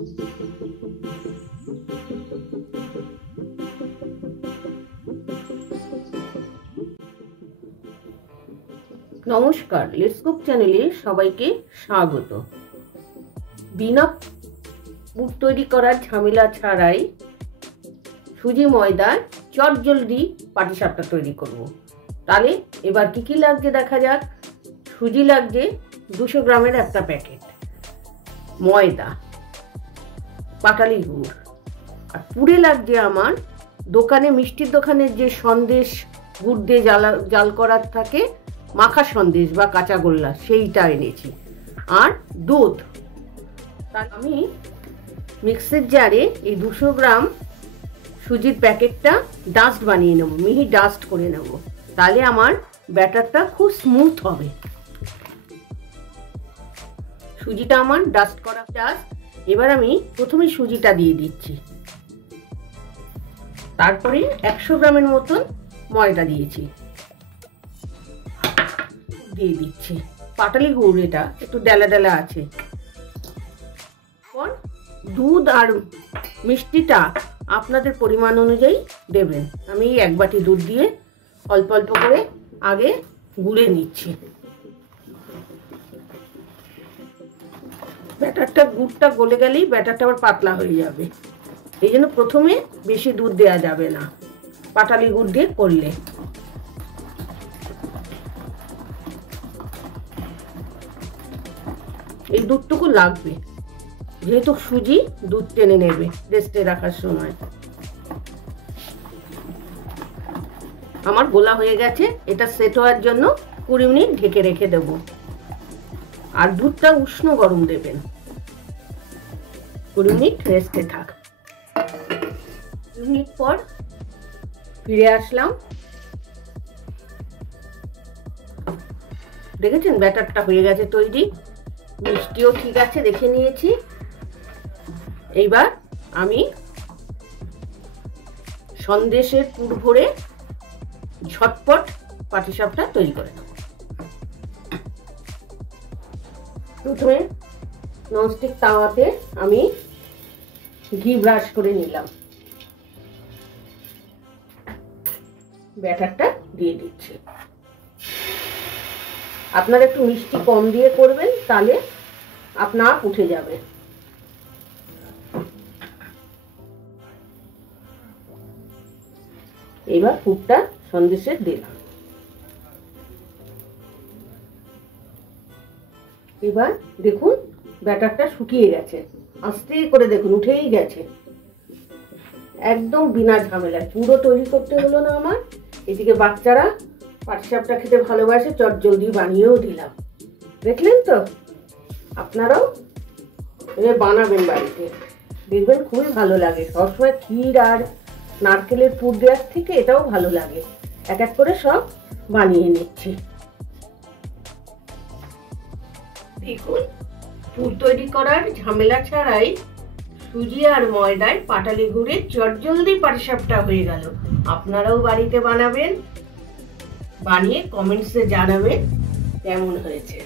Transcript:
নমস্কার, let's cook চ্যানেলে সবাইকে স্বাগত। বিনা পুর তৈরি করার ঝামেলা ছাড়াই সুজি ময়দার চটজলদি পাটিসাপটা তৈরি করব। তাহলে এবার কি কি লাগছে দেখা যাক। সুজি লাগছে 200 গ্রামের একটা প্যাকেট, ময়দা, পাটালি গুড়, আর পুরে লাগছে আমার দোকানে, মিষ্টির দোকানের যে সন্দেশ গুড় দিয়ে জাল করার থাকে, মাখা সন্দেশ বা কাঁচা গোল্লা, সেইটা এনেছি, আর দুধ। আমি মিক্সির জারে এই 200 গ্রাম সুজির প্যাকেটটা ডাস্ট বানিয়ে নেব, মিহি ডাস্ট করে নেব, তাহলে আমার ব্যাটারটা খুব স্মুথ হবে। সুজিটা আমার ডাস্ট করা ডাস্ট। এবার আমি প্রথমে সুজিটা দিয়ে দিচ্ছি, তারপরে 100 গ্রামের মতন ময়দা দিয়েছি, দিয়ে দিচ্ছি পাটালি গুড়, এটা একটু ডেলা ডেলা আছে। দুধ আর মিষ্টিটা আপনাদের পরিমাণ অনুযায়ী দেবেন। আমি 1 বাটি দুধ দিয়ে অল্প অল্প করে আগে গুলে নিচ্ছি। ব্যাটারটা, গুড়টা গলে গেলেই ব্যাটারটা আবার পাতলা হয়ে যাবে, এই জন্য প্রথমে বেশি দুধ দেওয়া যাবে না পাটালি গুড় দিয়ে করলে। এই দুধটুকু লাগবে, যেহেতু সুজি দুধ টেনে নেবে রেস্টে রাখার সময়। আমার গোলা হয়ে গেছে, এটা সেট হওয়ার জন্য 20 মিনিট ঢেকে রেখে দেব। আর দুধটা উষ্ণ গরম দেবেন, 20 মিনিট রেস্টে থাক। 20 মিনিট পর ফিরে আসলাম। দেখেছেন ব্যাটারটা হয়ে গেছে তৈরি, মিষ্টিও ঠিক আছে, দেখে নিয়েছি। এইবার আমি সন্দেশের পুর ভরে ঝটপট পাটিসাপটা তৈরি করে নেব। প্রথমে ননস্টিক তাওয়াতে আমি ঘি ব্রাশ করে নিলাম, ব্যাটারটা দিয়ে দিচ্ছি। আপনারা একটু মিষ্টি কম দিয়ে করবেন, তাহলে আপনার উঠে যাবে। এবার পুরটা সন্দেশে দিলাম। এবার দেখুন ব্যাটারটা শুকিয়ে গেছে, আস্তে করে দেখুন উঠেই গেছে, একদম বিনা ঝামেলায় পুরো তৈরি করতে হলো না আমার। এদিকে বাচ্চারা পাটিসাপটা খেতে ভালোবাসে, চটজলদি বানিয়েও দিলাম। দেখলেন তো, আপনারাও এবার বানাবেন বাড়িতে, দেখবেন খুবই ভালো লাগে। সবসময় ক্ষীর আর নারকেলের পুর দেওয়ার থেকে এটাও ভালো লাগে। এক এক করে সব বানিয়ে নিচ্ছি। দেখুন পুর তৈরি করার ঝামেলা ছাড়াই সুজি আর ময়দায় পাটালি গুড়ে চটজলদি পাটিসাপটা হয়ে গেল। আপনারাও বাড়িতে বানাবেন, বানিয়ে কমেন্টসে জানাবেন কেমন হয়েছে।